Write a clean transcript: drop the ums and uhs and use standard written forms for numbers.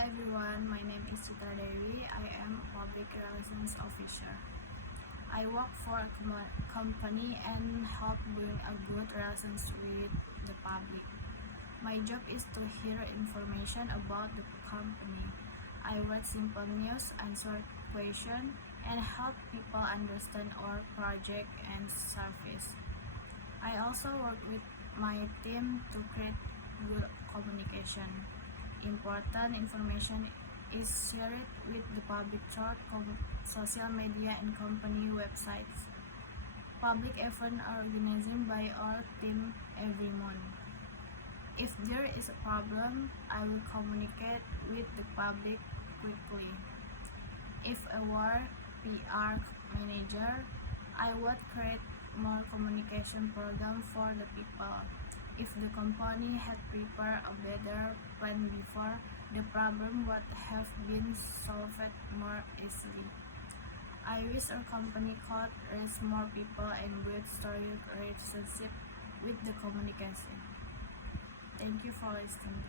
everyone, my name is Chitra Dewi. I am a public relations officer. I work for a company and help bring a good relations with the public. My job is to hear information about the company. I write simple news, answer questions, and help people understand our project and service. I also work with my team to create good communication. Important information is shared with the public through social media and company websites. Public events are organized by our team every month. If there is a problem, I will communicate with the public quickly. If I were PR manager, I would create more communication program for the people. If the company had prepared a better plan before, the problem would have been solved more easily. I wish our company could reach more people and build strong relationship with the communication. Thank you for listening.